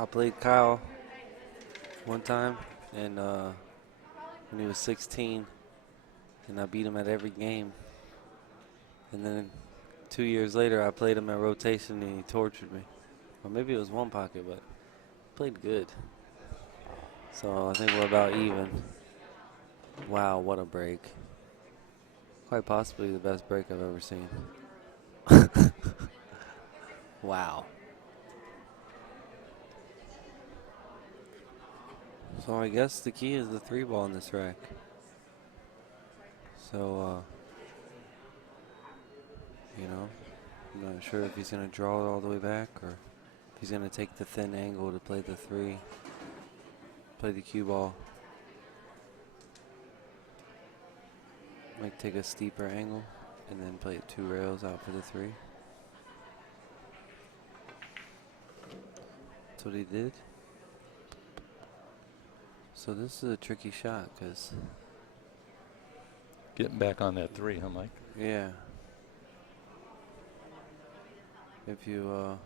I played Kyle one time, and when he was 16, and I beat him at every game. And then 2 years later, I played him at rotation, and he tortured me. Or maybe it was one pocket, but played good. So I think we're about even. Wow, what a break. Quite possibly the best break I've ever seen. Wow. So I guess the key is the 3-ball in this rack. So, you know, I'm not sure if he's going to draw it all the way back or if he's going to take the thin angle to play the 3, play the cue ball. Might take a steeper angle and then play 2 rails out for the 3. That's what he did. So this is a tricky shot because getting back on that 3, huh, Mike? yeah. If you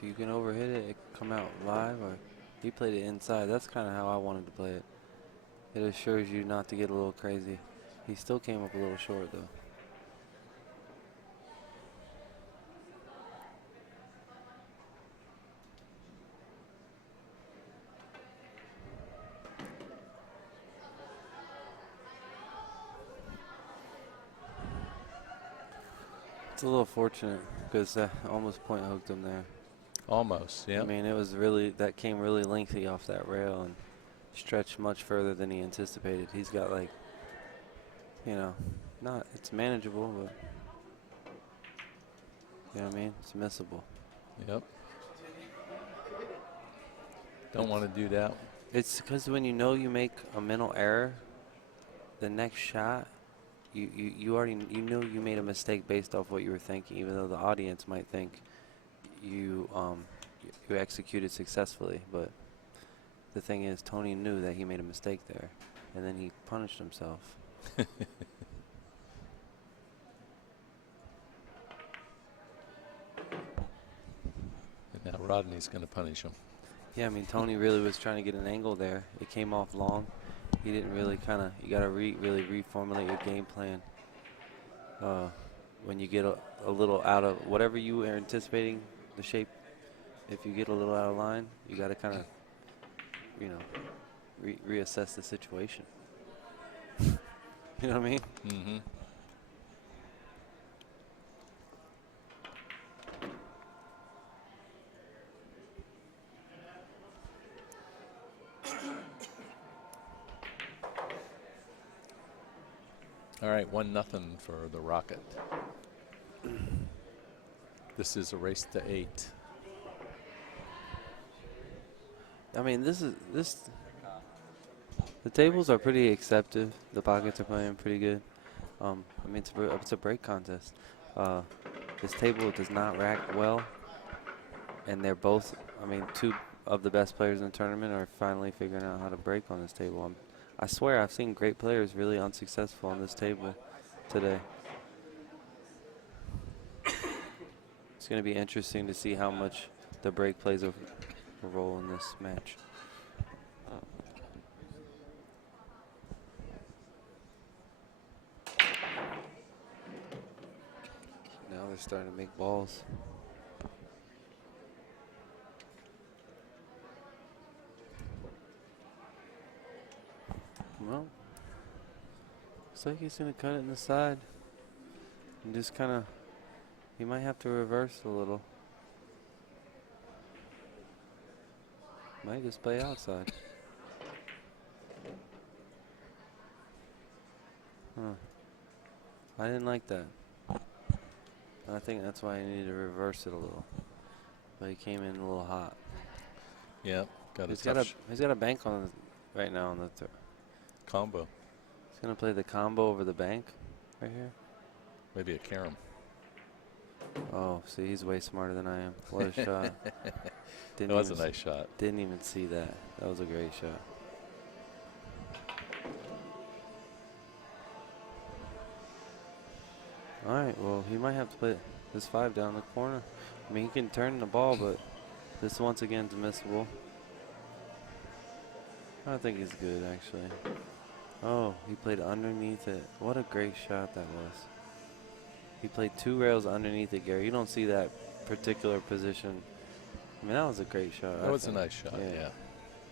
can overhit it, it come out live, or he played it inside. That's kind of how I wanted to play it. It assures you not to get a little crazy. He still came up a little short though. It's a little fortunate because I almost point hooked him there. Almost, yeah. I mean, it was really, that came really lengthy off that rail and stretched much further than he anticipated. He's got like, you know, it's manageable, but you know what I mean? It's missable. Yep. Don't want to do that. It's because when you know you make a mental error, the next shot, you already know you made a mistake based off what you were thinking, even though the audience might think you executed successfully. But the thing is, Tony knew that he made a mistake there, and then he punished himself. And now Rodney's going to punish him. Yeah, I mean, Tony really was trying to get an angle there. It came off long. He didn't really you got to really reformulate your game plan. When you get a little out of whatever you were anticipating the shape, if you get a little out of line, you got to kind of, you know, reassess the situation. You know what I mean? Mm-hmm. All right, 1-0 for the Rocket. This is a race to 8. I mean, the tables are pretty accepted. The pockets are playing pretty good. I mean, it's a break contest. This table does not rack well, and they're both, I mean, 2 of the best players in the tournament are finally figuring out how to break on this table. I swear I've seen great players really unsuccessful on this table today. It's going to be interesting to see how much the break plays a role in this match. Now they're starting to make balls. Well, looks like he's going to cut it in the side. And just kind of, he might have to reverse a little. Might just play outside. Huh. I didn't like that. I think that's why he needed to reverse it a little. But he came in a little hot. Yep. He's got a bank on right now on the combo. He's going to play the combo over the bank right here. Maybe a carom. Oh, see, he's way smarter than I am. What a shot. That was a nice shot. Didn't even see that. That was a great shot. All right, well, he might have to put this 5 down the corner. I mean, he can turn the ball, but This once again is missable. I think he's good, actually. Oh, he played underneath it. What a great shot that was. He played 2 rails underneath it, Gary. You don't see that particular position. I mean, that was a great shot. That was a nice shot, yeah.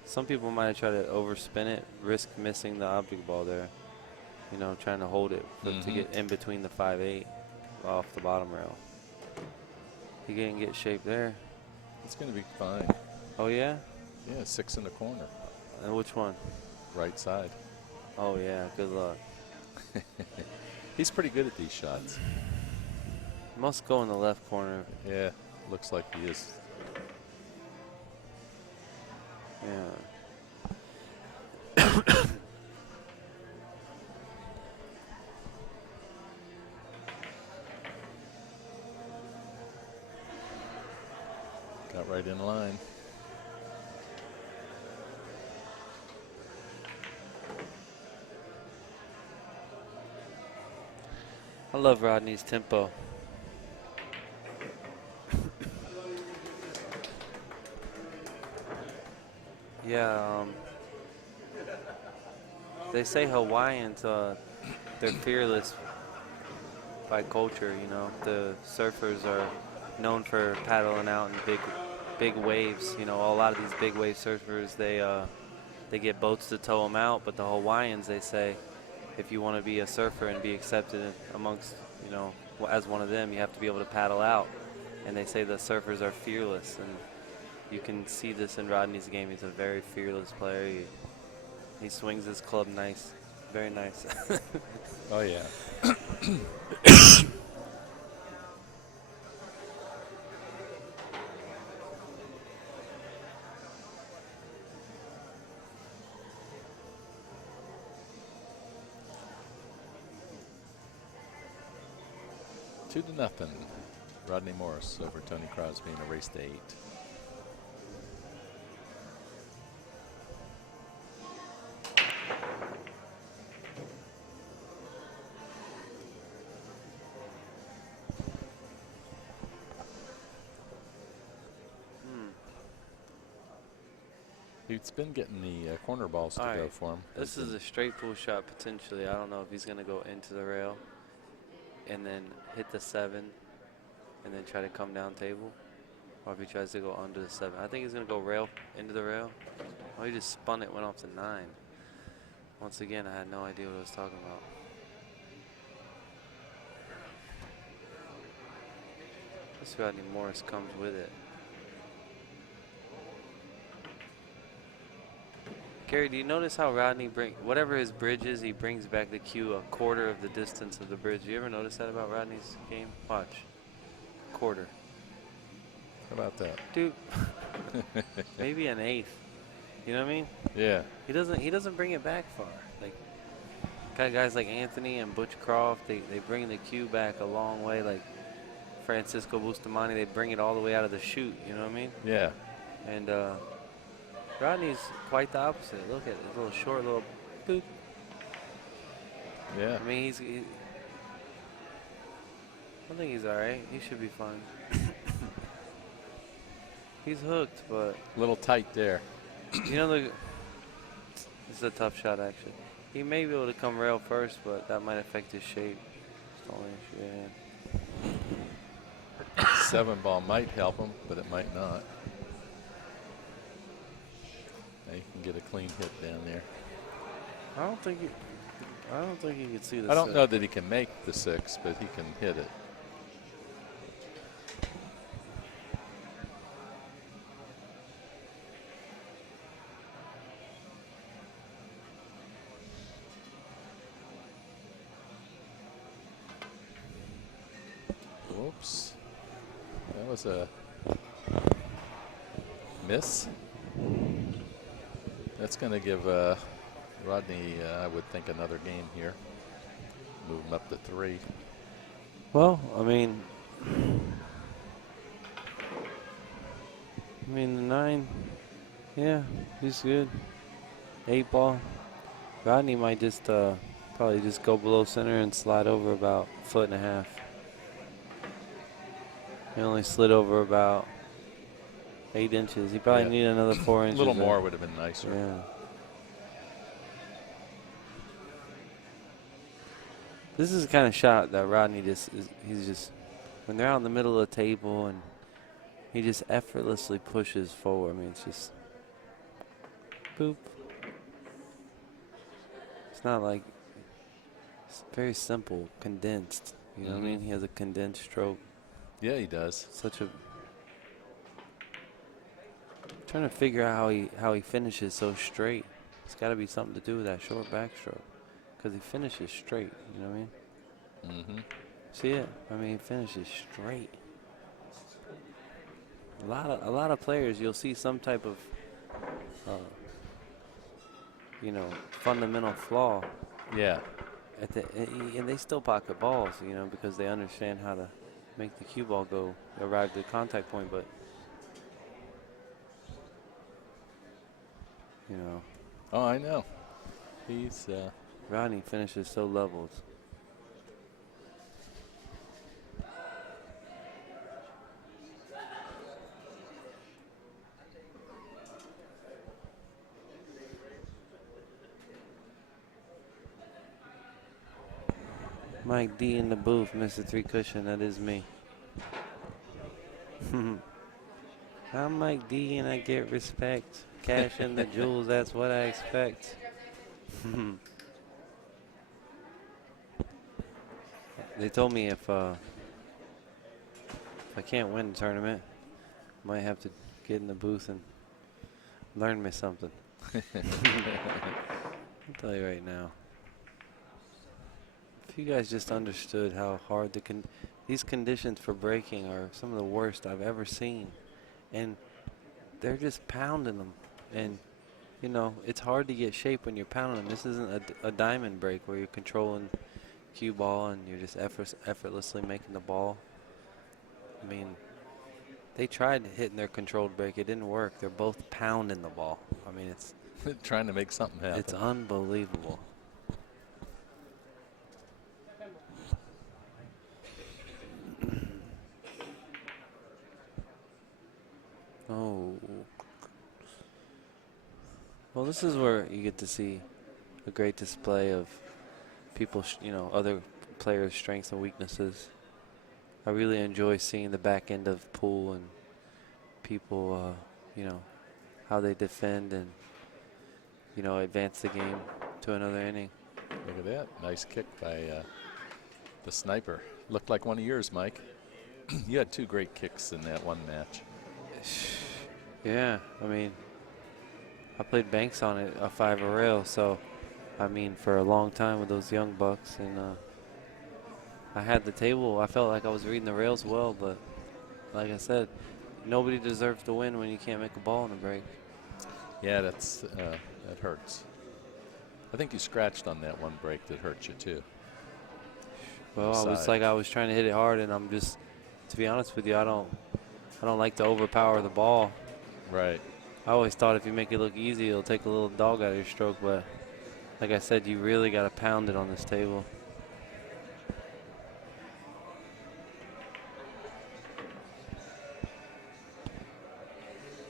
Some people might have tried to overspin it, risk missing the object ball there. You know, trying to hold it to get in between the 5-8 off the bottom rail. He didn't get shape there. It's going to be fine. Oh, yeah? Yeah, 6 in the corner. And which one? Right side. Oh, yeah, good luck. He's pretty good at these shots. Must go in the left corner. Yeah, looks like he is. Yeah. Got right in line. I love Rodney's tempo. Yeah, they say Hawaiians, they're fearless by culture, you know. The surfers are known for paddling out in big waves. You know, a lot of these big wave surfers, they get boats to tow them out, but the Hawaiians, they say, if you want to be a surfer and be accepted amongst, you know, as one of them, you have to be able to paddle out. And they say the surfers are fearless, and you can see this in Rodney's game. He's a very fearless player. He swings his club nice, very nice. Oh, yeah. Two to nothing. Rodney Morris over Tony Crosby in a race to 8. He's been getting the corner balls to go for him. This is a straight pull shot potentially. I don't know if he's going to go into the rail and then hit the 7 and then try to come down table, or if he tries to go under the 7. I think he's going to go rail into the rail. Oh, he just spun it, went off the 9. Once again, I had no idea what I was talking about. This Rodney Morris comes with it. Gary, do you notice how Rodney whatever his bridge is, he brings back the cue a quarter of the distance of the bridge? You ever notice that about Rodney's game? Watch. Quarter. How about that? Dude, maybe an 1/8. You know what I mean? Yeah. He doesn't bring it back far. Like guys like Anthony and Butch Croft, they bring the cue back a long way. Like Francisco Bustamante, they bring it all the way out of the chute. You know what I mean? Yeah. And Rodney's quite the opposite. Look at his little short little boop. Yeah. I mean, I think he's all right. He should be fine. He's hooked, but a little tight there. You know, this is a tough shot actually. He may be able to come rail first, but that might affect his shape. It's the only issue. Yeah. 7 ball might help him, but it might not. He can get a clean hit down there. I don't think he can see the I don't 6. know that he can make the 6, but he can hit it. Whoops. That was a miss. That's going to give Rodney, I would think, another game here. Move him up to 3. Well, I mean the 9, yeah, he's good. 8 ball. Rodney might just probably just go below center and slide over about 1.5 feet. He only slid over about 8 inches. He probably needed another 4 A inches. little more would have been nicer. Yeah. This is the kind of shot that Rodney he's just, when they're out in the middle of the table and he just effortlessly pushes forward. I mean, it's just boop. It's not like, it's very simple, condensed. You know what I mean? He has a condensed stroke. Yeah, he does. Such a, trying to figure out how he finishes so straight. It's got to be something to do with that short backstroke, because he finishes straight. You know what I mean? See it? I mean, he finishes straight. A lot of players, you'll see some type of, you know, fundamental flaw. Yeah. And they still pocket balls, you know, because they understand how to make the cue ball arrive to the contact point, but, you know. Oh, I know. He's Rodney finishes so leveled. Mike D in the booth, Mr. Three Cushion, that is me. I'm Mike D and I get respect. Cash in the jewels, that's what I expect. They told me if I can't win the tournament, I might have to get in the booth and learn me something. I'll tell you right now. If you guys just understood how hard these conditions for breaking are some of the worst I've ever seen. And they're just pounding them. And, you know, it's hard to get shape when you're pounding them. This isn't a diamond break where you're controlling cue ball and you're just effortlessly making the ball. I mean, they tried hitting their controlled break. It didn't work. They're both pounding the ball. I mean, it's trying to make something happen. It's unbelievable. Oh. Well, this is where you get to see a great display of people, you know, other players' strengths and weaknesses. I really enjoy seeing the back end of pool and people, you know, how they defend and, you know, advance the game to another inning. Look at that. Nice kick by the sniper. Looked like one of yours, Mike. You had 2 great kicks in that one match. Yeah, I mean, I played banks on it, a 5 rail, so, I mean, for a long time with those young bucks, and I had the table. I felt like I was reading the rails well, but like I said, nobody deserves to win when you can't make a ball in a break. Yeah, that hurts. I think you scratched on that one break that hurt you too. Well, I was trying to hit it hard, and I'm just, to be honest with you, I don't like to overpower the ball. Right. I always thought if you make it look easy, it'll take a little dog out of your stroke, but like I said, you really got to pound it on this table.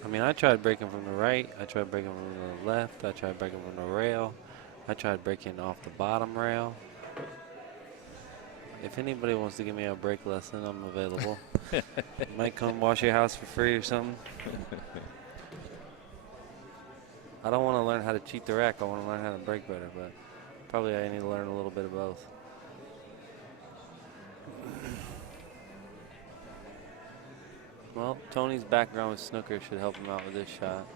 I mean, I tried breaking from the right, I tried breaking from the left, I tried breaking from the rail, I tried breaking off the bottom rail. If anybody wants to give me a break lesson, I'm available. Might come wash your house for free or something. I don't want to learn how to cheat the rack. I want to learn how to break better, but probably I need to learn a little bit of both. Well, Tony's background with snooker should help him out with this shot.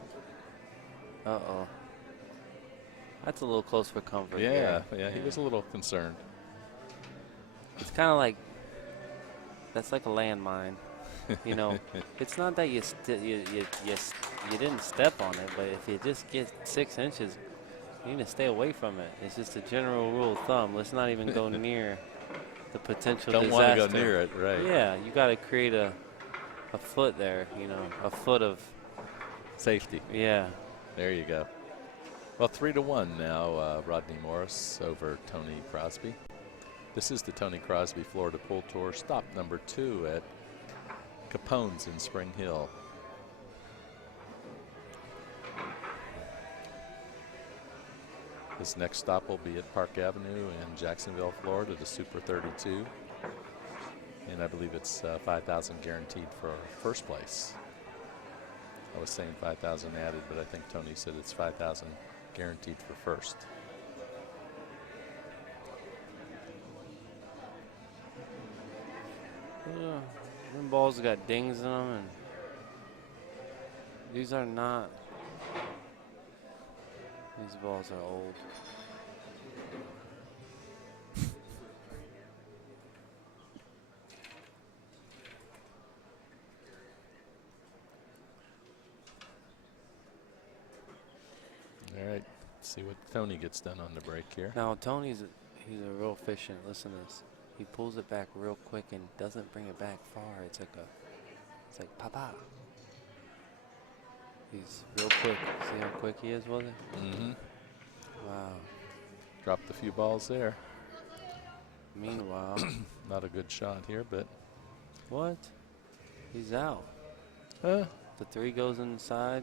Uh-oh. That's a little close for comfort. Yeah, he was a little concerned. It's kind of like, that's like a landmine. You know, it's not that you didn't step on it, but if you just get 6 inches, you need to stay away from it. It's just a general rule of thumb. Let's not even go near the potential disaster. Don't want to go near it, right? Yeah, you got to create a foot there, you know, a foot of safety. Yeah. There you go. Well, 3-1 now, Rodney Morris over Tony Crosby. This is the Tony Crosby Florida Pool Tour, stop number 2 at Capone's in Spring Hill. His next stop will be at Park Avenue in Jacksonville, Florida, the Super-32. And I believe it's 5,000 guaranteed for first place. I was saying 5,000 added, but I think Tony said it's 5,000 guaranteed for first. Yeah, them balls got dings in them, and these are not. These balls are old. All right, see what Tony gets done on the break here. Now he's a real efficient. Listen to this. He pulls it back real quick and doesn't bring it back far. It's like papa. He's real quick. See how quick he is with it? Mm-hmm. Wow. Dropped a few balls there. Meanwhile, not a good shot here, but what? He's out. Huh? The 3 goes inside.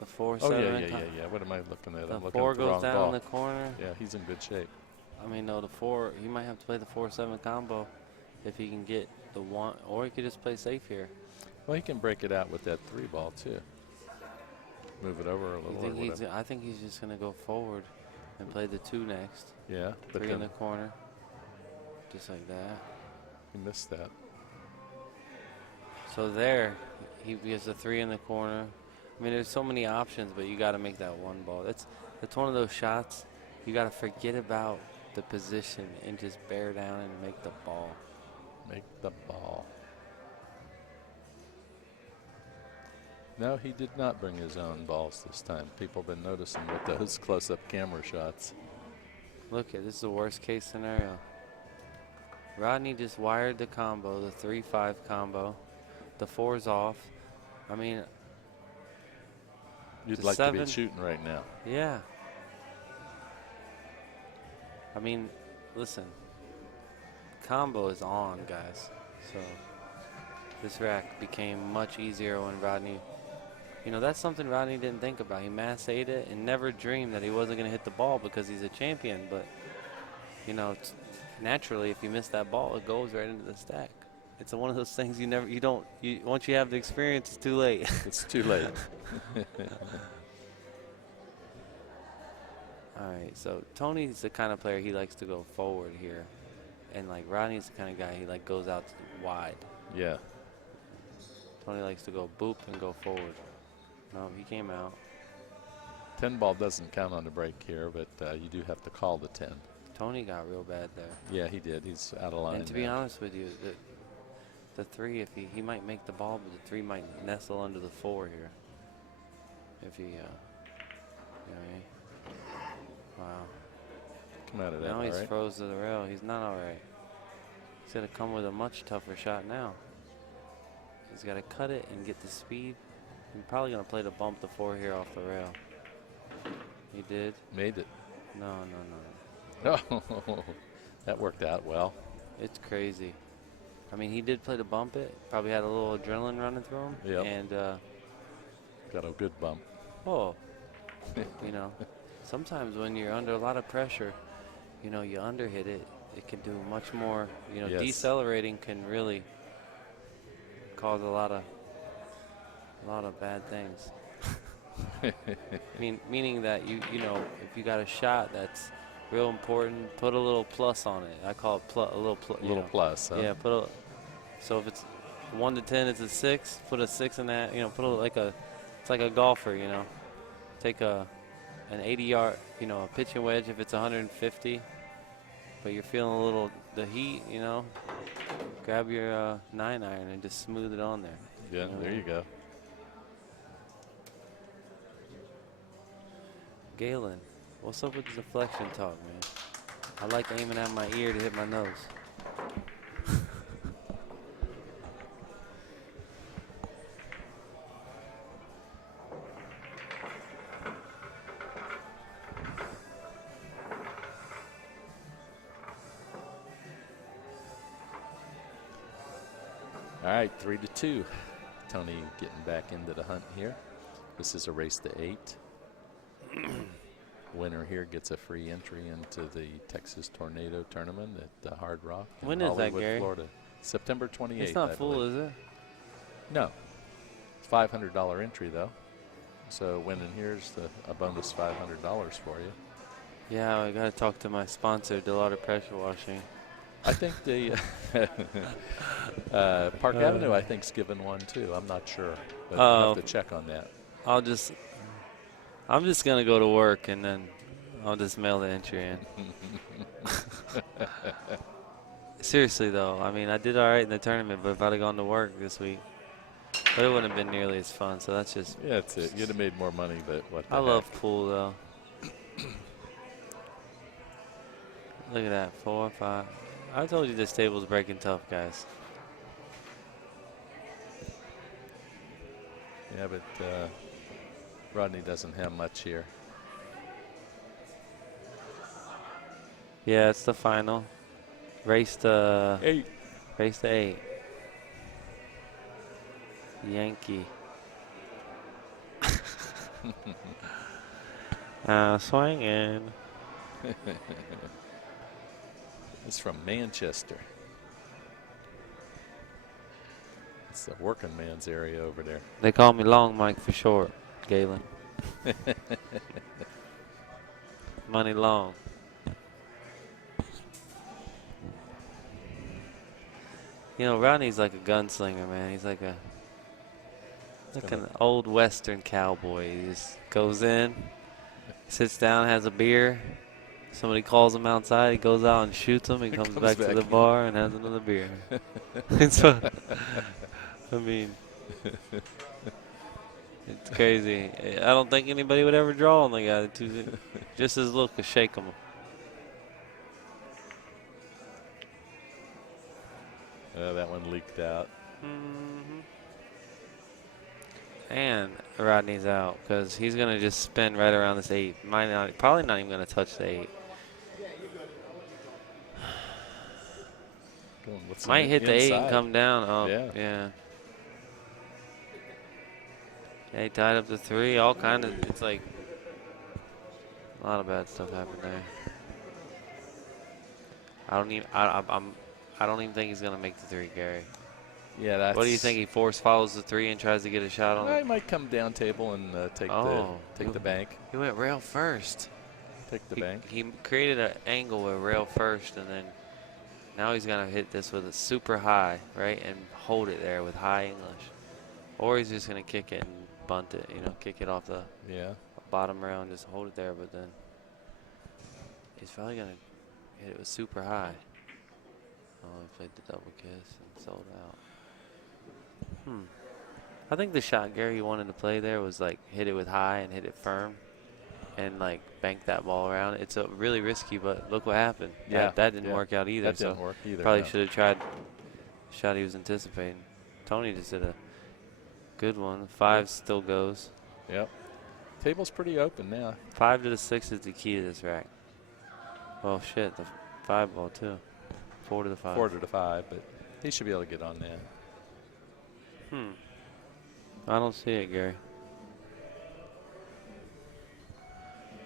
The 4, Oh 7. yeah. What am I looking at? The I'm looking 4 at the goes wrong down ball. in the corner. Yeah, he's in good shape. I mean, no, the 4. He might have to play the 4-7 combo if he can get the 1, or he could just play safe here. Well, he can break it out with that 3 ball too. Move it over a little. Or whatever. I think he's just gonna go forward and play the 2 next. Yeah, but 3 then in the corner, just like that. he missed that. So there, he gets the 3 in the corner. I mean, there's so many options, but you got to make that 1 ball. That's one of those shots you got to forget about the position and just bear down and make the ball. Make the ball. No, he did not bring his own balls this time. People have been noticing with those close-up camera shots. Look at this is the worst case scenario. Rodney just wired the combo, the 3-5 combo. The 4's off. I mean, You'd the like 7, to be shooting right now. yeah. I mean, listen, combo is on, guys. So this rack became much easier when Rodney, you know, that's something Rodney didn't think about. He mass ate it and never dreamed that he wasn't going to hit the ball because he's a champion. But, you know, naturally, if you miss that ball, it goes right into the stack. It's one of those things once you have the experience, it's too late. It's too late. All right, so Tony's the kind of player he likes to go forward here. And, like, Rodney's the kind of guy he, like, goes out wide. Yeah. Tony likes to go boop and go forward. No, he came out. 10 ball doesn't count on the break here, but you do have to call the 10. Tony got real bad there. Yeah, he did. He's out of line. And to be honest with you, the 3, if he might make the ball, but the 3 might nestle under the 4 here. If he, you know what I mean? Wow. Come out of that, Now he's all right? froze to the rail. He's not all right. He's got to come with a much tougher shot now. He's got to cut it and get the speed. He's probably going to play the bump the 4 here off the rail. He did. Made it. No. Oh, that worked out well. It's crazy. I mean, he did play to bump it. Probably had a little adrenaline running through him. Yep. And, Got a good bump. oh, you know, sometimes when you're under a lot of pressure, you know, you underhit it. It can do much more. You know, Yes. decelerating can really cause a lot of bad things. Meaning that you know, if you got a shot that's real important, put a little plus on it. I call it a little plus, huh? Yeah, so if it's 1 to 10, it's a 6. Put a 6 in that. You know, it's like a golfer. You know, take an 80-yard, you know, a pitching wedge if it's 150, but you're feeling the heat. You know, grab your 9-iron and just smooth it on there. Yeah, You know there what I you mean? go. Galen, what's up with the deflection talk, man? I like aiming at my ear to hit my nose. All right, 3-2. Tony getting back into the hunt here. This is a race to 8. Winner here gets a free entry into the Texas Tornado Tournament at the Hard Rock in When is that, Hollywood, Gary? Florida. September 28th. It's not I full, believe. is it? No. It's $500 entry, though. So winning here's a bonus $500 for you. Yeah, I got to talk to my sponsor, DeLawder Pressure Washing. I think the Park Avenue, I think, is given one, too. I'm not sure. But I'll have to check on that. I'm just going to go to work, and then I'll just mail the entry in. Seriously, though, I mean, I did all right in the tournament, but if I'd have gone to work this week, but it wouldn't have been nearly as fun, so that's just... Yeah, that's it. You'd have made more money, but what the I love heck. pool, though. Look at that, 4, 5. I told you this table's breaking tough, guys. Yeah, but Rodney doesn't have much here. Yeah, it's the final. Race to 8. Race to 8. Yankee. Swinging. It's from Manchester. It's the working man's area over there. They call me Long Mike for short, Galen. Money Long. You know, Rodney's like a gunslinger, man. He's like an old Western cowboy. He just goes in, sits down, has a beer. Somebody calls him outside. He goes out and shoots him. He comes back to the bar and has another beer. So, I mean, it's crazy. I don't think anybody would ever draw on the guy. Just his look will shake him. That one leaked out. And Rodney's out because he's going to just spin right around this 8. Probably not even going to touch the 8. Might hit the 8 and come down. Oh, yeah. Yeah, he tied up the 3. All kind of. It's like a lot of bad stuff happened there. I don't even think he's gonna make the 3, Gary. Yeah, that's. What do you think? He follows the 3 and tries to get a shot on it? He might come down table and take the bank. He went rail first. Take the bank. He created an angle with rail first, and then now he's gonna hit this with a super high, right, and hold it there with high English, or he's just gonna kick it and bunt it. You know, kick it off the bottom rail and just hold it there. But then he's probably gonna hit it with super high. Oh, he played the double kiss and sold out. I think the shot Gary wanted to play there was like hit it with high and hit it firm and like bank that ball around. It's a really risky, but look what happened. Yeah. That didn't work out either. That didn't work either. Probably should have tried the shot he was anticipating. Tony just did a good one. 5 still goes. Yep. Table's pretty open now. 5 to the 6 is the key to this rack. Well, shit, the 5 ball too. 4 to the 5. 4 to the 5, but he should be able to get on that. I don't see it, Gary.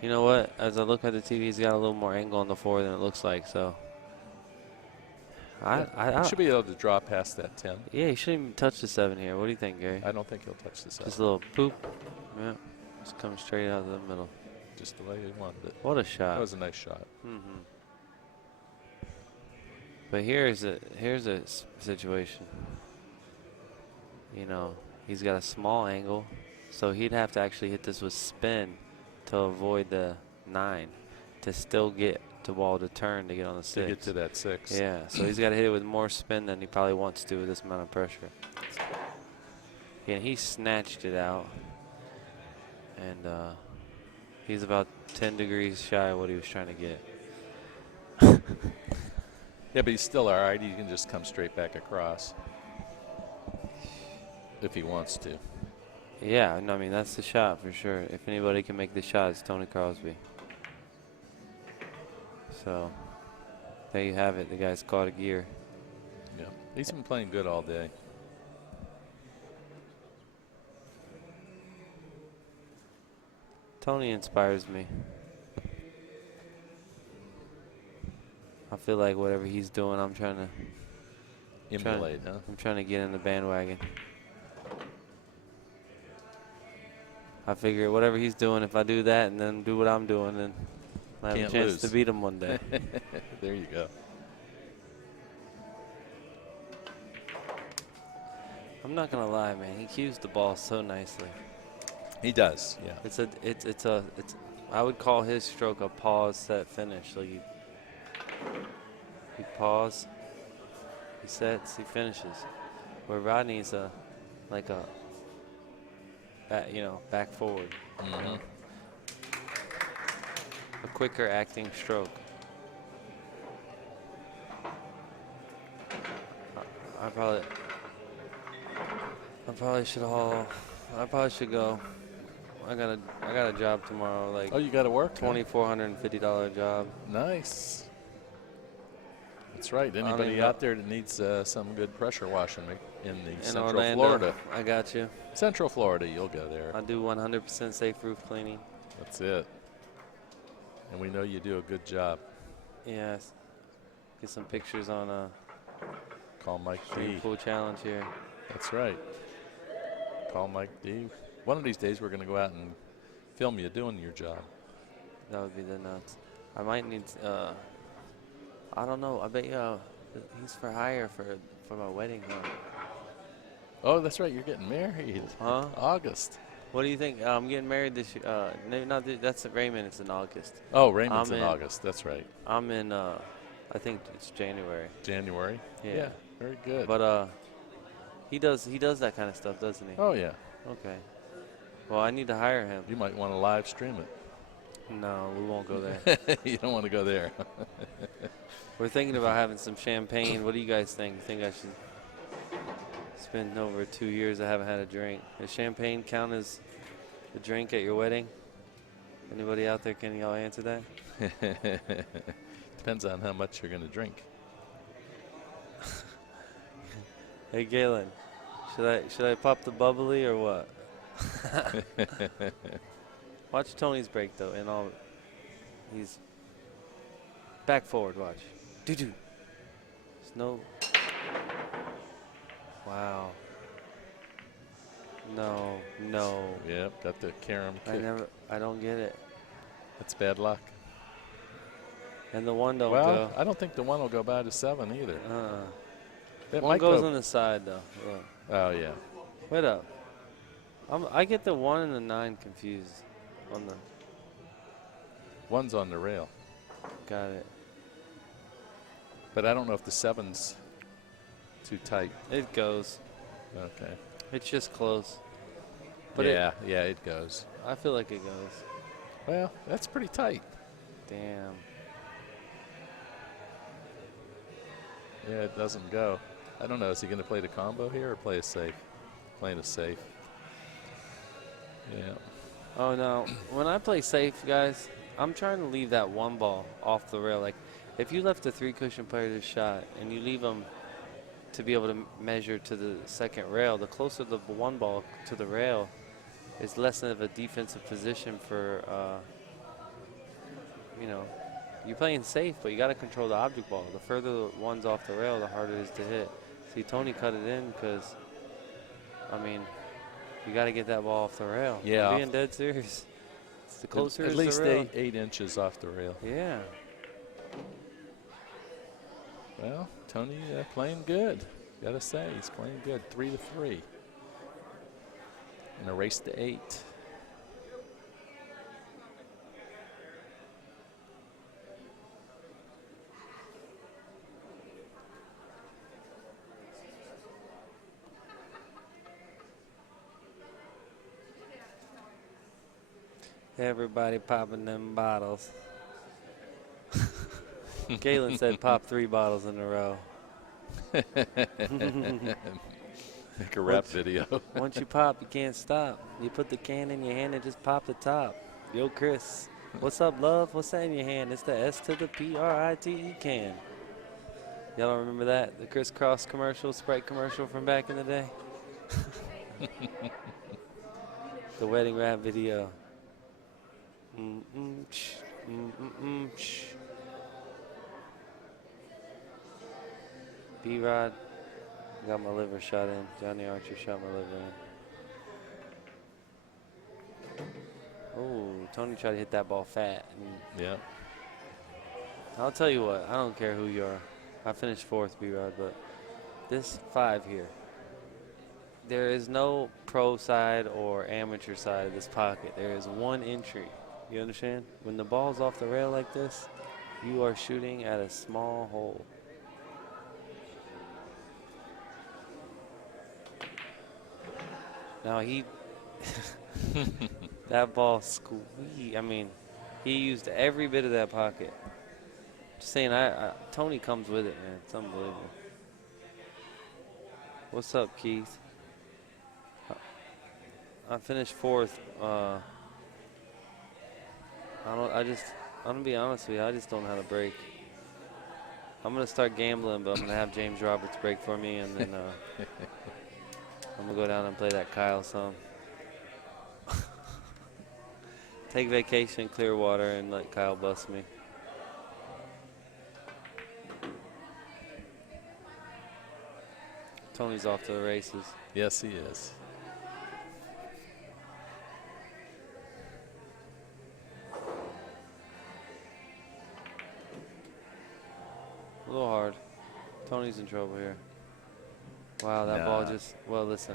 You know what? As I look at the TV, he's got a little more angle on the 4 than it looks like. So, I should be able to draw past that 10. Yeah, he shouldn't even touch the 7 here. What do you think, Gary? I don't think he'll touch the 7. Just a little poop. Yeah, just come straight out of the middle. Just the way he wanted it. What a shot! That was a nice shot. But here's a situation. You know, he's got a small angle, so he'd have to actually hit this with spin to avoid the 9 to still get the ball to turn to get on the 6. To get to that 6. Yeah, so he's got to hit it with more spin than he probably wants to with this amount of pressure. And he snatched it out, and he's about 10 degrees shy of what he was trying to get. Yeah, but he's still all right. He can just come straight back across if he wants to. Yeah, no, I mean, that's the shot for sure. If anybody can make the shot, it's Tony Crosby. So, there you have it. The guy's caught a gear. Yeah, he's been playing good all day. Tony inspires me. feel like whatever he's doing, I'm trying to Emulate, huh? I'm trying to get in the bandwagon. I figure whatever he's doing, if I do that and then do what I'm doing, then I have Can't a chance lose. to beat him one day. There you go. I'm not gonna lie, man. He cues the ball so nicely. He does, yeah. It's I would call his stroke a pause, set, finish. Like he pause, he sets, he finishes. Where Rodney's like a back forward. Mm-hmm. A quicker acting stroke. I probably should go. I got a job tomorrow, like Oh, you got to work? $2,450 job. Nice. That's right. Anybody out there that needs some good pressure washing in Central Orlando, Florida. I got you. Central Florida, you'll go there. I do 100% safe roof cleaning. That's it. And we know you do a good job. Yes. Get some pictures on Call Mike D. Xtreme Pool Challenge here. That's right. Call Mike D. One of these days we're going to go out and film you doing your job. That would be the nuts. I might need. I don't know. I bet he's for hire for my wedding. Huh? Oh, that's right. You're getting married. Huh? August. What do you think? I'm getting married this year. That's at Raymond. It's in August. Oh, Raymond's in August. That's right. I'm in. I think it's January. January. Yeah. Very good. But he does that kind of stuff, doesn't he? Oh yeah. Okay. Well, I need to hire him. You might want to live stream it. No, we won't go there. You don't want to go there. We're thinking about having some champagne. What do you guys think? You think I should? It's been over 2 years I haven't had a drink. Does champagne count as a drink at your wedding? Anybody out there, can y'all answer that? Depends on how much you're going to drink. Hey, Galen, should I pop the bubbly or what? Watch Tony's break though, and he's back forward. Watch, doo-doo. Snow. Wow. No. Yep, got the carom kick. I don't get it. That's bad luck. And the one don't well, go. I don't think the one will go by to 7 either. It One might goes go on the side though. Look. Oh yeah. Wait up. I get the 1 and the 9 confused. On the. One's on the rail. Got it. But I don't know if the 7's too tight. It goes. Okay. It's just close. But yeah, it goes. I feel like it goes. Well, that's pretty tight. Damn. Yeah, it doesn't go. I don't know. Is he going to play the combo here or play a safe? Playing a safe. Yeah. Oh, no. When I play safe, guys, I'm trying to leave that one ball off the rail. Like, if you left a 3-cushion player to shot and you leave them to be able to measure to the second rail, the closer the one ball to the rail is less of a defensive position for, you're playing safe, but you got to control the object ball. The further the one's off the rail, the harder it is to hit. See, Tony cut it in because, you got to get that ball off the rail. Yeah. I'm being dead serious. It's the closer at is least the rail. 8 inches off the rail. Yeah. Well, Tony playing good. Got to say, he's playing good. 3-3. And a race to 8. Everybody popping them bottles. Galen said pop 3 bottles in a row. Make a rap video. Once you pop, you can't stop. You put the can in your hand and just pop the top. Yo, Chris. What's up, love? What's that in your hand? It's the S to the P-R-I-T-E can. Y'all don't remember that? The Criss Cross commercial, Sprite commercial from back in the day? The wedding rap video. B-Rod got my liver shot in. Johnny Archer shot my liver in. Oh, Tony tried to hit that ball fat. Yeah. I'll tell you what, I don't care who you are. I finished fourth, B-Rod, but this 5 here, there is no pro side or amateur side of this pocket. There is one entry. You understand? When the ball's off the rail like this, you are shooting at a small hole. Now that ball squeezed. I mean, he used every bit of that pocket. Just saying, Tony comes with it, man. It's unbelievable. What's up, Keith? I finished fourth. I'm gonna be honest with you. I just don't know how to break. I'm gonna start gambling, but I'm gonna have James Roberts break for me, and then I'm gonna go down and play that Kyle some. Take vacation in Clearwater and let Kyle bust me. Tony's off to the races. Yes, he is. A little hard. Tony's in trouble here. Wow, that ball just, well, listen.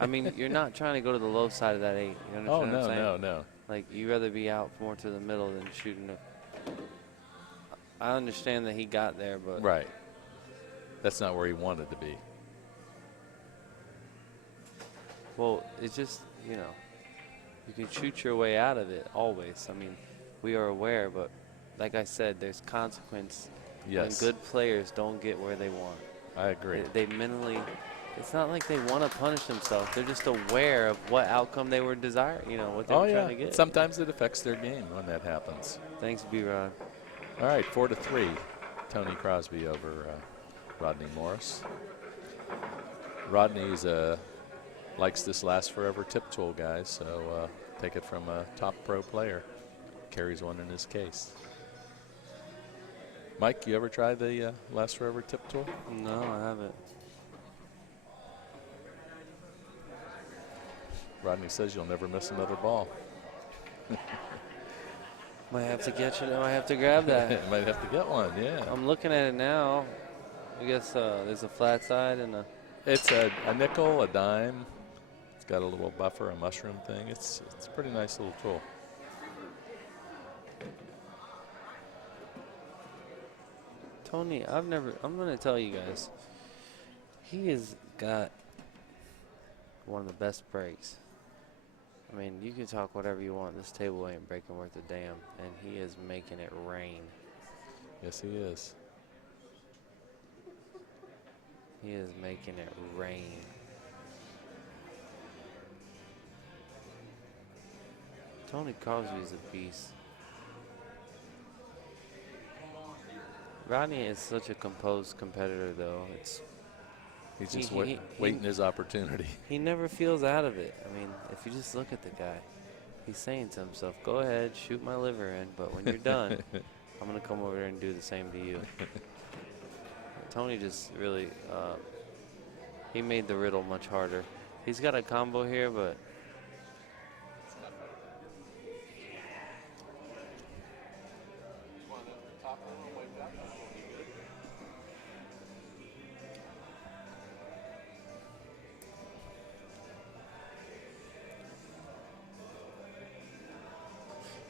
I mean, you're not trying to go to the low side of that 8. You understand what I'm saying? No. Like, you'd rather be out more to the middle than shooting it. I understand that he got there, but. Right. That's not where he wanted to be. Well, it's just, you can shoot your way out of it always. I mean, we are aware, but like I said, there's consequence Yes. when good players don't get where they want. I agree. They mentally, it's not like they want to punish themselves. They're just aware of what outcome they were desiring, what they were trying to get. Sometimes it affects their game when that happens. Thanks, B-Rod. All right, 4-3. Tony Crosby over Rodney Morris. Rodney's likes this last forever tip tool, guys, so take it from a top pro player. Carries one in his case. Mike, you ever tried the last forever tip tool? No, I haven't. Rodney says you'll never miss another ball. Might have to get you. I have to grab that. Might have to get one, yeah. I'm looking at it now. I guess there's a flat side and a. It's a nickel, a dime. It's got a little buffer, a mushroom thing. It's a pretty nice little tool. Tony, I'm going to tell you guys, he has got one of the best breaks. I mean, you can talk whatever you want. This table ain't breaking worth a damn, and he is making it rain. Yes, he is. He is making it rain. Tony Crosby is a beast. Rodney is such a composed competitor, though. He's just waiting his opportunity. He never feels out of it. I mean, if you just look at the guy, he's saying to himself, go ahead, shoot my liver in, but when you're done, I'm going to come over there and do the same to you. Tony just really, he made the riddle much harder. He's got a combo here, but.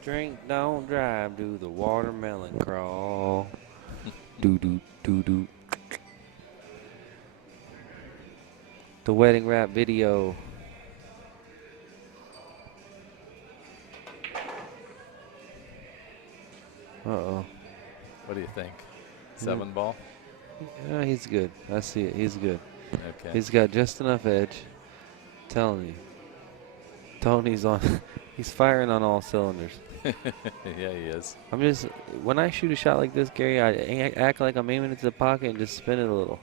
Drink, don't drive, do the watermelon crawl. Do. The wedding rap video. Uh-oh. What do you think? 7 ball? Yeah, he's good. I see it. He's good. Okay. He's got just enough edge. I'm telling you. Tony's on. He's firing on all cylinders. Yeah, he is. When I shoot a shot like this, Gary, I act like I'm aiming into the pocket and just spin it a little.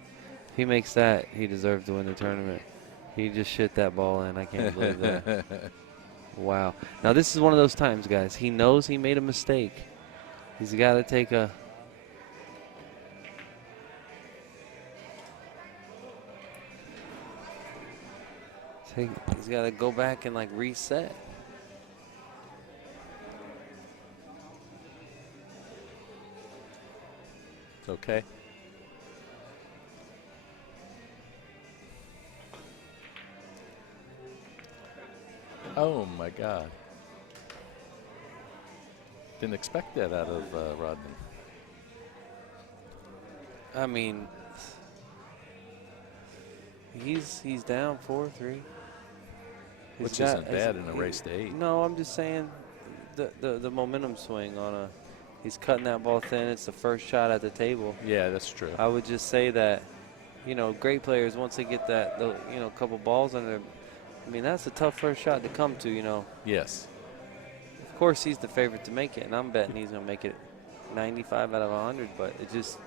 If he makes that, he deserves to win the tournament. He just shit that ball in. I can't believe that. Wow. Now, this is one of those times, guys. He knows he made a mistake. He's got to take a. He's got to go back and like reset. It's okay. Oh my God. Didn't expect that out of Rodney. I mean, he's down 4-3. Which isn't bad in a race to 8. No, I'm just saying the momentum swing on a. He's cutting that ball thin. It's the first shot at the table. Yeah, that's true. I would just say that, great players, once they get that, couple balls under, I mean, that's a tough first shot to come to. Yes. Of course, he's the favorite to make it, and I'm betting he's going to make it 95 out of 100. But it just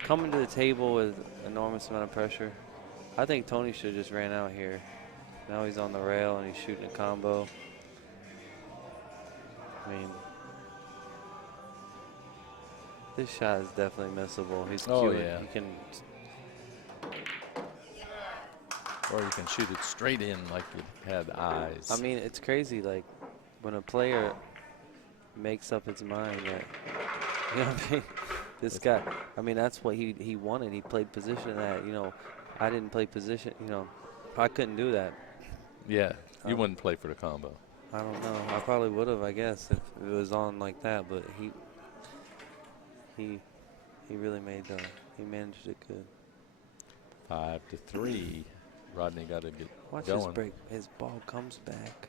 coming to the table with enormous amount of pressure. I think Tony should have just ran out here. Now he's on the rail and he's shooting a combo. I mean, this shot is definitely missable. He's Oh, queuing. yeah. He can. Or you can shoot it straight in like you had eyes. I mean, it's crazy. Like when a player makes up his mind that, what I mean? This guy. I mean, that's what he wanted. He played position that. I didn't play position. I couldn't do that. Yeah, you wouldn't play for the combo. I don't know. I probably would have, I guess, if it was on like that. But he really he managed it good. 5-3. Rodney got to get Watch going. this break. His ball comes back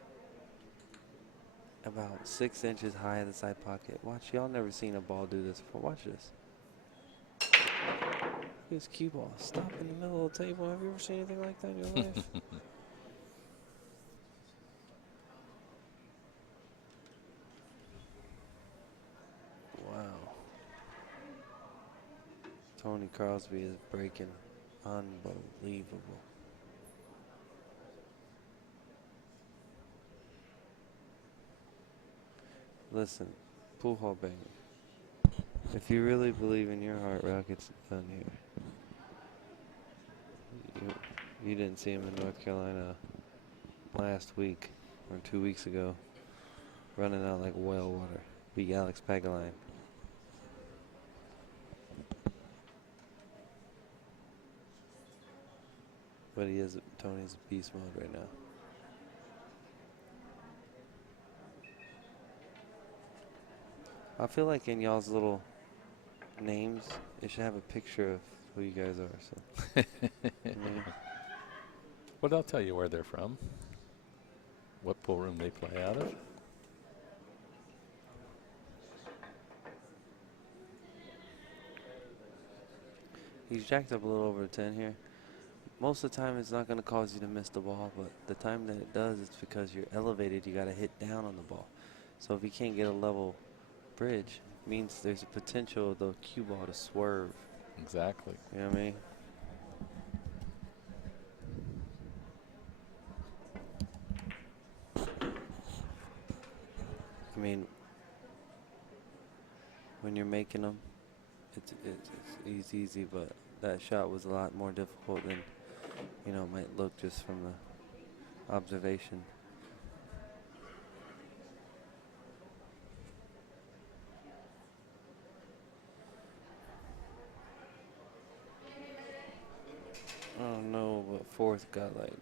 about 6 inches high in the side pocket. Watch. Y'all never seen a ball do this before. Watch this. His cue ball. Stop in the middle of the table. Have you ever seen anything like that in your life? Wow. Tony Crosby is breaking. Unbelievable. Listen, pool hall banger. If you really believe in your heart, Rockets done here. You didn't see him in North Carolina last week or 2 weeks ago, running out like whale water. Beat Alex Pagaline. But Tony's beast mode right now. I feel like in y'all's little names, it should have a picture of who you guys are. So, Well, they'll tell you where they're from, what pool room they play out of. He's jacked up a little over 10 here. Most of the time, it's not going to cause you to miss the ball, but the time that it does, it's because you're elevated. You got to hit down on the ball. So if you can't get a level bridge, it means there's a potential of the cue ball to swerve. Exactly. You know what I mean? I mean, when you're making them, it's easy, but that shot was a lot more difficult than, it might look just from the observation. I don't know, but fourth got like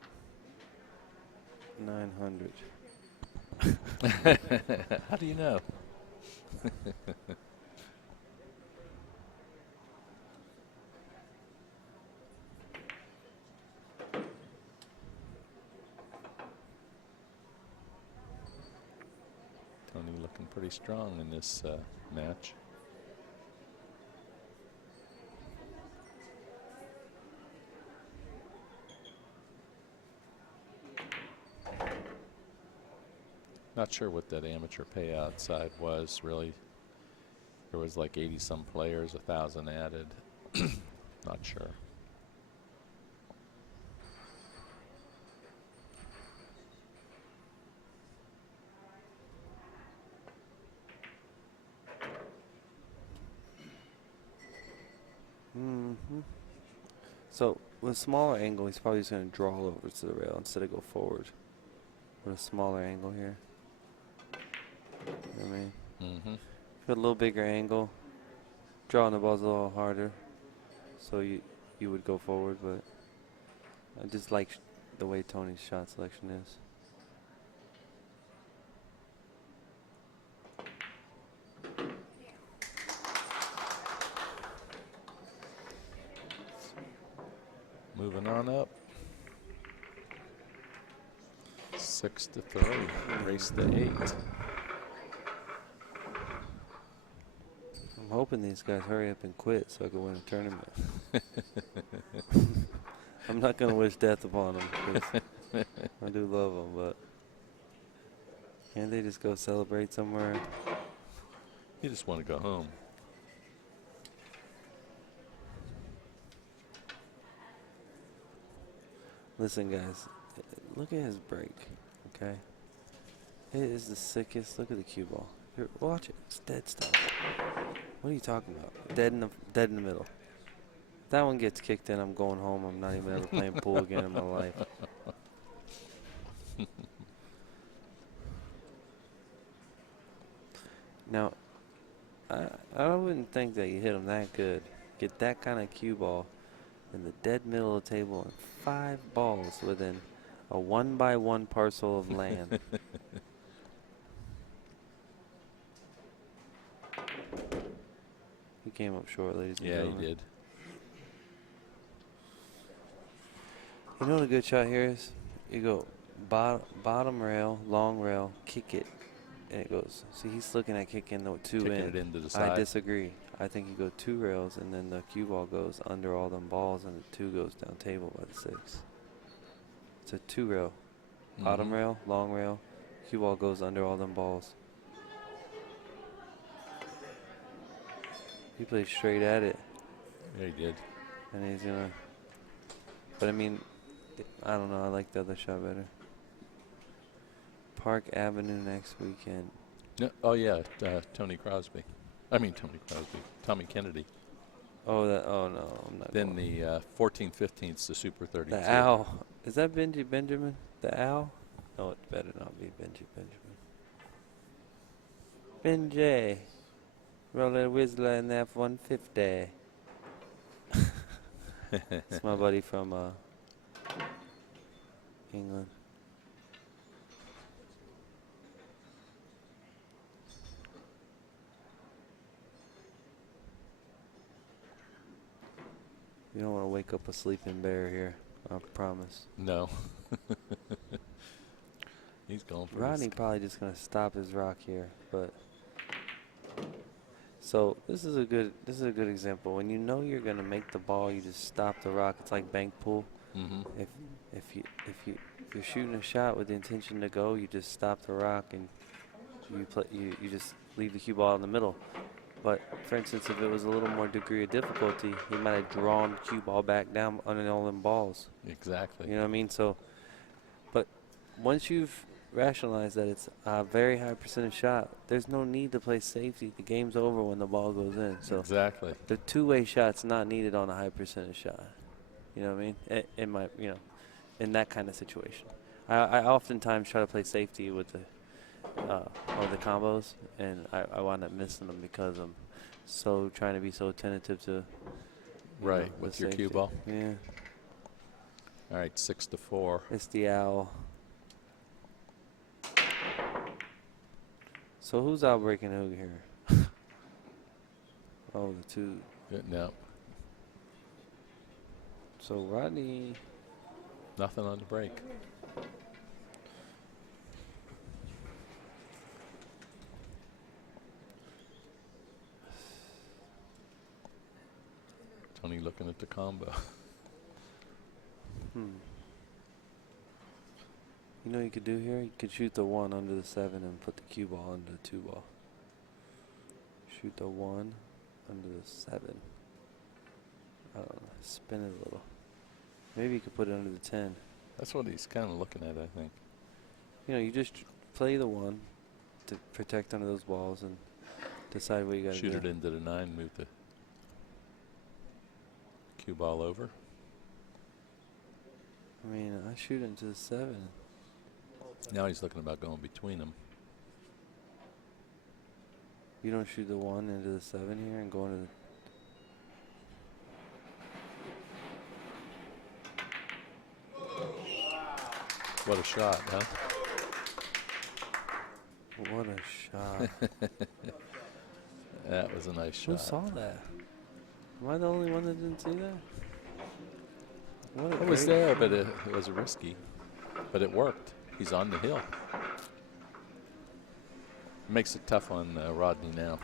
900. How do you know? Tony looking pretty strong in this match. Not sure what that amateur payout side was, really. There was like 80-some players, 1,000 added. Not sure. So with smaller angle, he's probably just going to draw over to the rail instead of go forward. With a smaller angle here. You know what I mean? Mm-hmm. Got a little bigger angle. Drawing the balls a little harder. So you would go forward, but I just like the way Tony's shot selection is. Moving on up. 6-3. Race to 8. I'm hoping these guys hurry up and quit so I can win a tournament. I'm not going to wish death upon them because I do love them, but can't they just go celebrate somewhere? You just want to go home. Listen, guys, look at his break, okay? It is the sickest. Look at the cue ball. Here, watch it. It's dead stuff. What are you talking about? Dead in the middle. If that one gets kicked in, I'm going home. I'm not even ever playing pool again in my life. Now, I wouldn't think that you hit him that good. Get that kind of cue ball in the dead middle of the table and 5 balls within a 1-by-1 parcel of land. He came up short, ladies and gentlemen. Yeah, he did. You know what a good shot here is? You go bottom rail, long rail, kick it, and it goes. See, he's looking at kicking the 2 Kicking in. it into the side. I disagree. I think you go 2 rails, and then the cue ball goes under all them balls, and the 2 goes down table by the 6. It's a 2 rail. Bottom rail, long rail, cue ball goes under all them balls. He plays straight at it. Yeah, he did. And he's gonna. But I mean, I don't know. I like the other shot better. Park Avenue next weekend. No, oh yeah, Tony Crosby. I mean Tony Crosby. Tommy Kennedy. Oh, that. Oh no, I'm not. Then going. the 14th, 15th, the Super 32. The Owl. Is that Benji Benjamin? The Owl? No, it better not be Benji Benjamin. Benji. Roller Whistler in the F-150. It's my buddy from England. You don't want to wake up a sleeping bear here, I promise. No. He's going for Rodney probably just going to stop his rock here, but so this is a good example. When you know you're going to make the ball, you just stop the rock. It's like bank pool. If you're shooting a shot with the intention to go, you just stop the rock and you just leave the cue ball in the middle. But for instance, if it was a little more degree of difficulty, he might have drawn the cue ball back down under all them balls. Exactly. You know what I mean? So, but once you've rationalized that it's a very high percentage shot, there's no need to play safety. The game's over when the ball goes in. So exactly. the two-way shot's not needed on a high percentage shot. You know what I mean? In my, in that kind of situation, I oftentimes try to play safety with the combos, and I wind up missing them because I'm so trying to be so tentative to right with your cue ball. Yeah. All right, 6-4. It's the Owl. So who's out breaking who here? Oh, the 2. No. So Rodney. Nothing on the break. Tony looking at the combo. You know what you could do here? You could shoot the 1 under the 7 and put the cue ball under the 2 ball. Shoot the 1 under the 7. I don't know. Spin it a little. Maybe you could put it under the 10. That's what he's kind of looking at, I think. You just play the 1 to protect under those balls and decide what you got to do. Shoot it into the 9, move the cue ball over. I mean, I shoot into the 7. Now he's looking about going between them. You don't shoot the 1 into the 7 here and go into the... What a shot, huh? What a shot. That was a nice shot. Who saw that? Am I the only one that didn't see that? What a It was great there, shot. but it was risky. But it worked. He's on the hill. Makes it tough on Rodney now.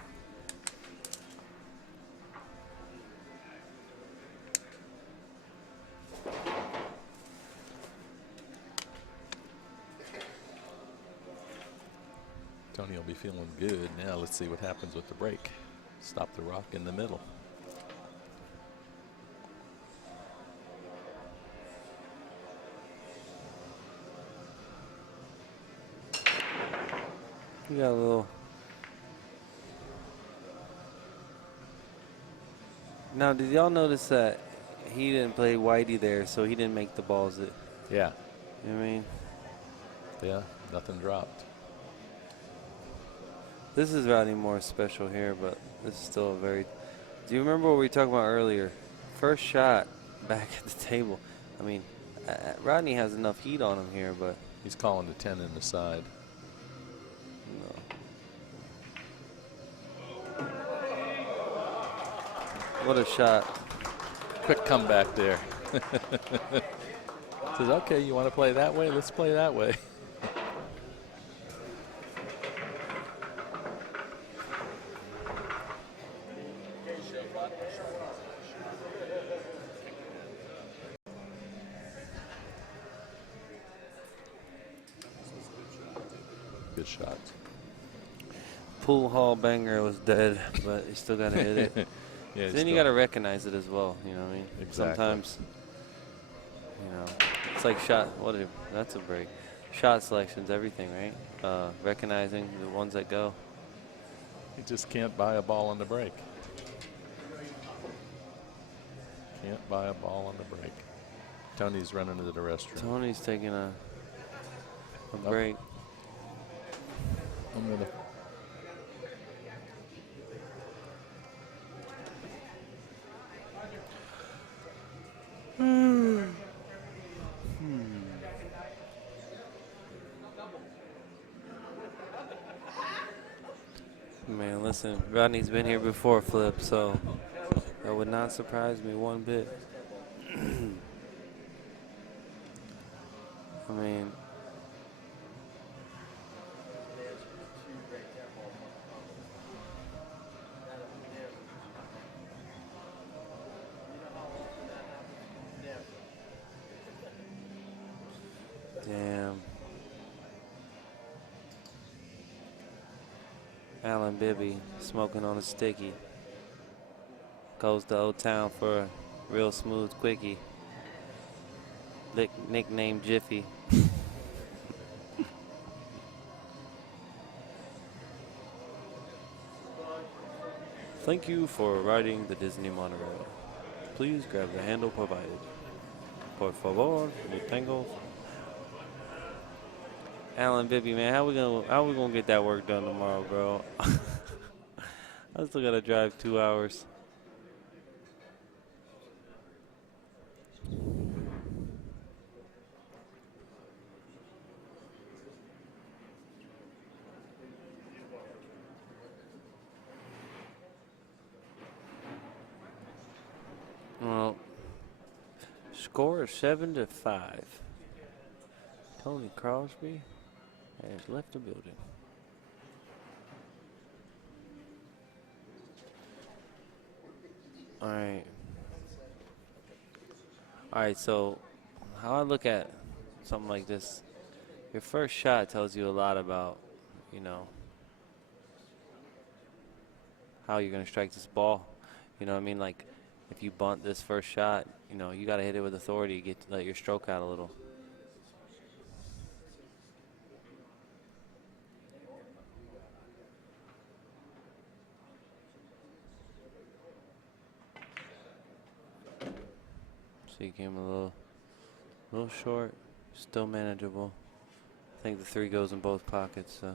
Tony will be feeling good. Now let's see what happens with the break. Stop the rock in the middle. You got a little... Now, did y'all notice that he didn't play Whitey there, so he didn't make the balls that... Yeah. You know what I mean? Yeah, nothing dropped. This is Rodney more special here, but this is still a very... Do you remember what we talked about earlier? First shot back at the table. I mean, Rodney has enough heat on him here, but... He's calling the 10 in the side. No. What a shot. Quick comeback there. Says, okay, you want to play that way? Let's play that way. Good shot. Pool hall banger was dead, but you still got to hit it. Yeah, Then you got to recognize it as well, you know what I mean? Exactly. Sometimes, you know, it's like that's a break. Shot selection's everything, right? Recognizing the ones that go. You just can't buy a ball on the break. Can't buy a ball on the break. Tony's running to the restroom. Tony's taking a break. I'm gonna. Man, listen, Rodney's been here before, Flip, so that would not surprise me one bit. I mean, damn. Alan Bibby smoking on a sticky. Goes to Old Town for a real smooth quickie. Nicknamed Jiffy. Thank you for riding the Disney monorail. Please grab the handle provided. Por favor, no tengo. Alan Bibby, man, how we gonna get that work done tomorrow, bro? I still gotta drive 2 hours. Well, score is 7-5. Tony Crosby has left the building. All right, so how I look at something like this, your first shot tells you a lot about, you know, how you're going to strike this ball. You know what I mean? Like, if you bunt this first shot, you know, you got to hit it with authority, get to let your stroke out a little. So you came a A little short, still manageable. I think the 3 goes in both pockets, so.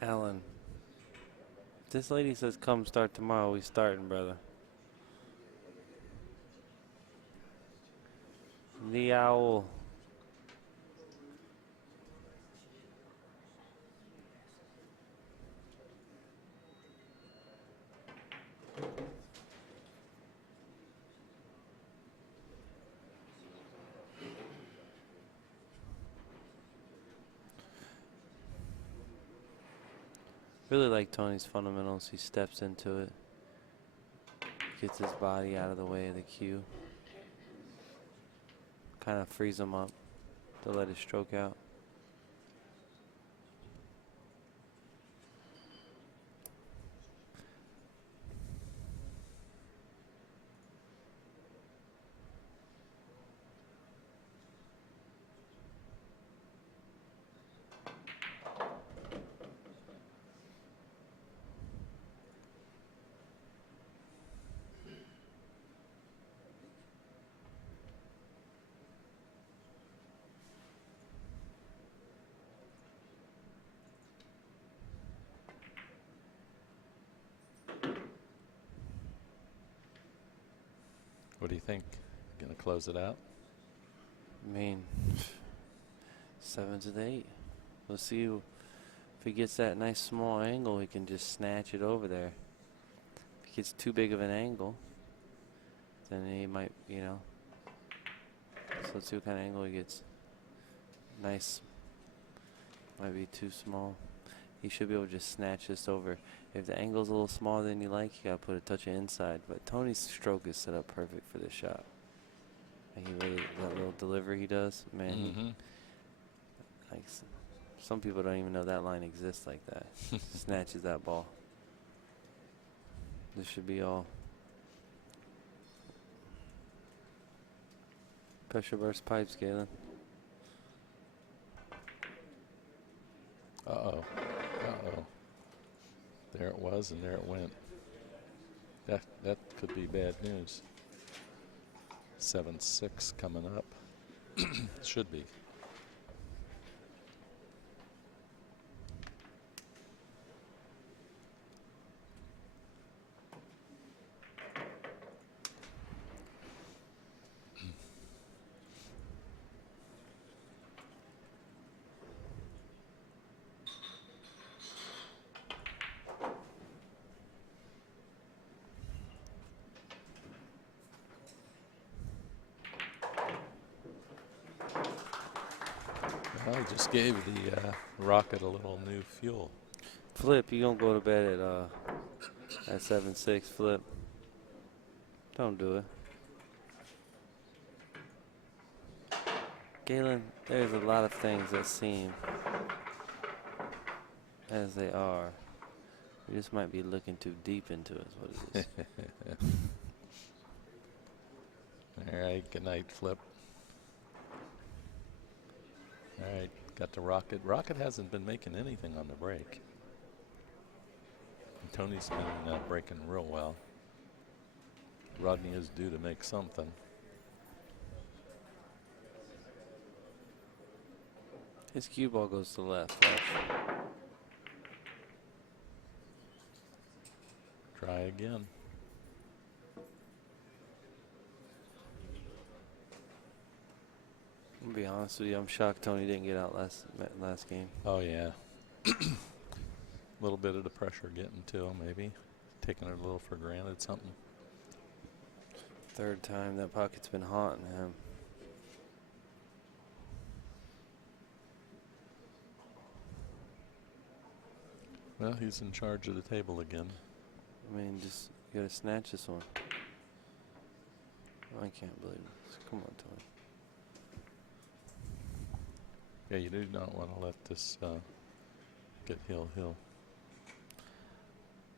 Alan, this lady says come start tomorrow. We starting, brother. The owl. Really like Tony's fundamentals. He steps into it, gets his body out of the way of the cue, kind of frees him up to let his stroke out. What do you think? Gonna close it out? I mean, 7 to the 8. We'll see if he gets that nice small angle. He can just snatch it over there. If he gets too big of an angle, then he might, you know. So let's see what kind of angle he gets. Nice. Might be too small. He should be able to just snatch this over. If the angle's a little smaller than you like, you gotta put a touch of inside. But Tony's stroke is set up perfect for this shot. And he really, that little delivery he does, man. He, like some people don't even know that line exists like that. Snatches that ball. This should be all pressure burst pipes, Galen. Uh-oh. Uh-oh. There it was, and there it went. That could be bad news. 7-6 coming up. Should be. Well, he just gave the rocket a little new fuel. Flip, you gonna go to bed at 7-6, Flip. Don't do it. Galen, there's a lot of things that seem as they are. You just might be looking too deep into it, is what it is. All right, good night, Flip. All right, got the rocket. Rocket hasn't been making anything on the break. And Tony's been breaking real well. Rodney is due to make something. His cue ball goes to the left. Watch. Try again. I'm gonna be honest with you, I'm shocked Tony didn't get out last game. Oh, yeah. A little bit of the pressure getting to him, maybe. Taking it a little for granted, something. Third time that pocket's been haunting him. Well, he's in charge of the table again. I mean, just, you gotta snatch this one. I can't believe this. Come on, Tony. Yeah, you do not want to let this get hill.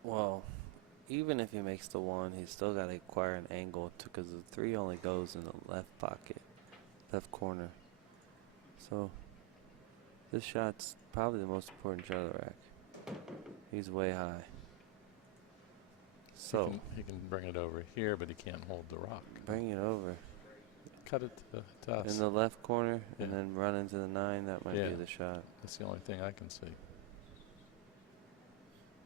Well, even if he makes the 1, he's still got to acquire an angle because the 3 only goes in the left pocket, left corner. So this shot's probably the most important shot of the rack. He's way high. So he can bring it over here, but he can't hold the rock. bring it over. Cut it to us. In the left corner, Yeah. and then run into the 9. That might Yeah. be the shot. That's the only thing I can see.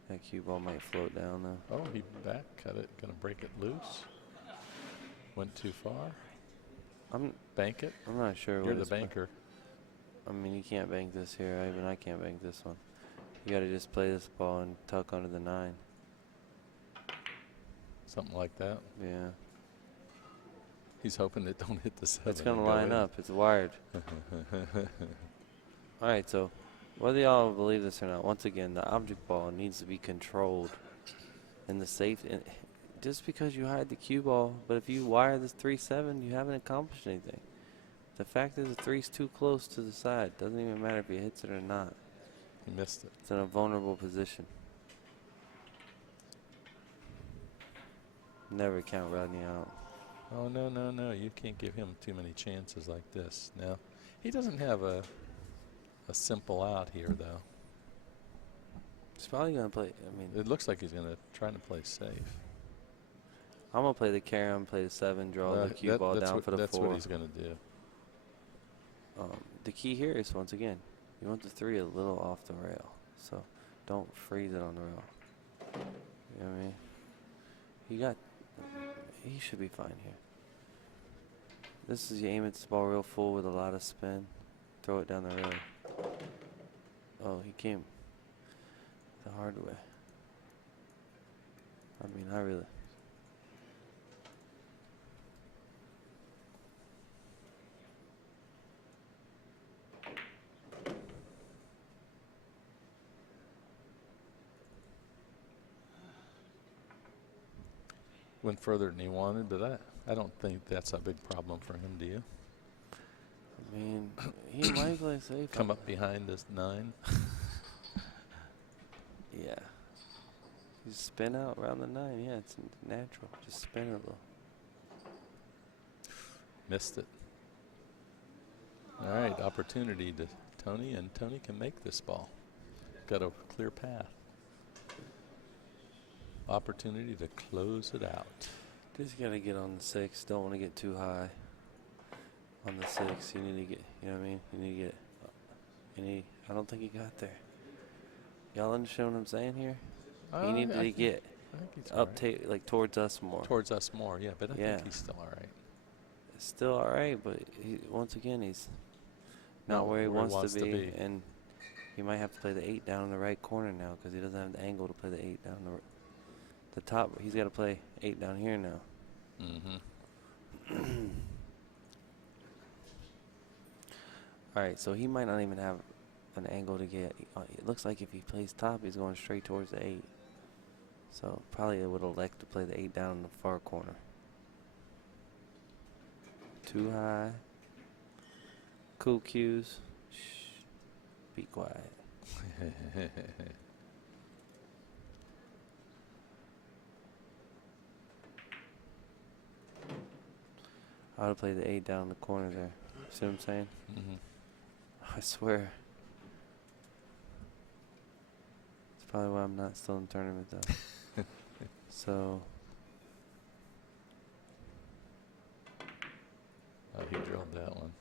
That cue ball might float down though. Oh, he back cut it. Gonna break it loose. Went too far. Bank it. I'm not sure. You're what the his banker. I mean, you can't bank this here. Even I can't bank this one. You got to just play this ball and tuck under the 9. Something like that. Yeah. He's hoping it don't hit the 7. It's going to and go line in. up. It's wired. All right, so whether y'all believe this or not, once again, the object ball needs to be controlled. And the safety, just because you hide the cue ball, but if you wire this 3-7, you haven't accomplished anything. The fact is the 3's too close to the side. Doesn't even matter if he hits it or not. He missed it. It's in a vulnerable position. Never count Rodney out. Oh, no, no, no. You can't give him too many chances like this. Now, he doesn't have a simple out here, though. He's probably going to play. I mean, It looks like he's going to try to play safe. I'm going to play the carry, play the 7, draw the cue ball down for the 4. That's what he's going to do. The key here is, once again, you want the 3 a little off the rail. So don't freeze it on the rail. You know what I mean? He should be fine here. This is you aim at this ball real full with a lot of spin. Throw it down the rail. Oh, he came the hard way. I mean, I really. Went further than he wanted, but I don't think that's a big problem for him, do you? I mean, he might play safe. Come up behind this 9. Yeah. You spin out around the 9. Yeah, it's natural. Just spin it a little. Missed it. All right, opportunity to Tony, and Tony can make this ball. Got a clear path. Opportunity to close it out. Just got to get on the 6. Don't want to get too high on the 6. You need to get, you know what I mean? You need to get, I don't think he got there. Y'all understand what I'm saying here? He needed to get up like towards us more. Towards us more, yeah, but I think he's still all right. It's still all right, but once again, he's not where he wants to be. And he might have to play the 8 down in the right corner now because he doesn't have the angle to play the 8 down the top. He's got to play 8 down here now. Mm-hmm. All right, so he might not even have an angle to get. It looks like if he plays top, he's going straight towards the 8. So probably would elect to play the 8 down in the far corner. Too high. Cool cues. Shh. Be quiet. I would have played the 8 down in the corner there. See what I'm saying? Mm-hmm. I swear. It's probably why I'm not still in the tournament though. So. Oh, he drilled that one.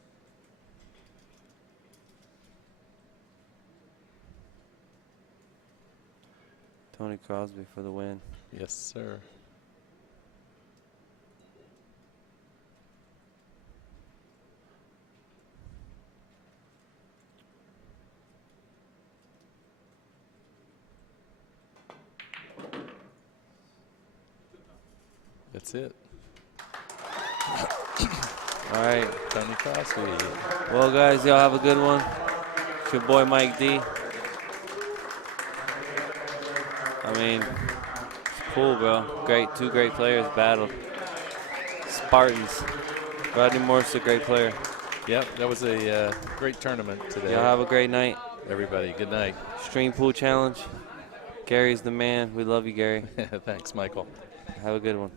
Tony Crosby for the win. Yes, sir. That's it. All right. Tony Crosby. Well, guys, y'all have a good one. It's your boy Mike D. I mean, it's cool, bro. Great. 2 great players battled. Spartans. Rodney Morse, a great player. Yep, that was a great tournament today. Y'all have a great night. Everybody, good night. Xtreme Pool Challenge. Gary's the man. We love you, Gary. Thanks, Michael. Have a good one.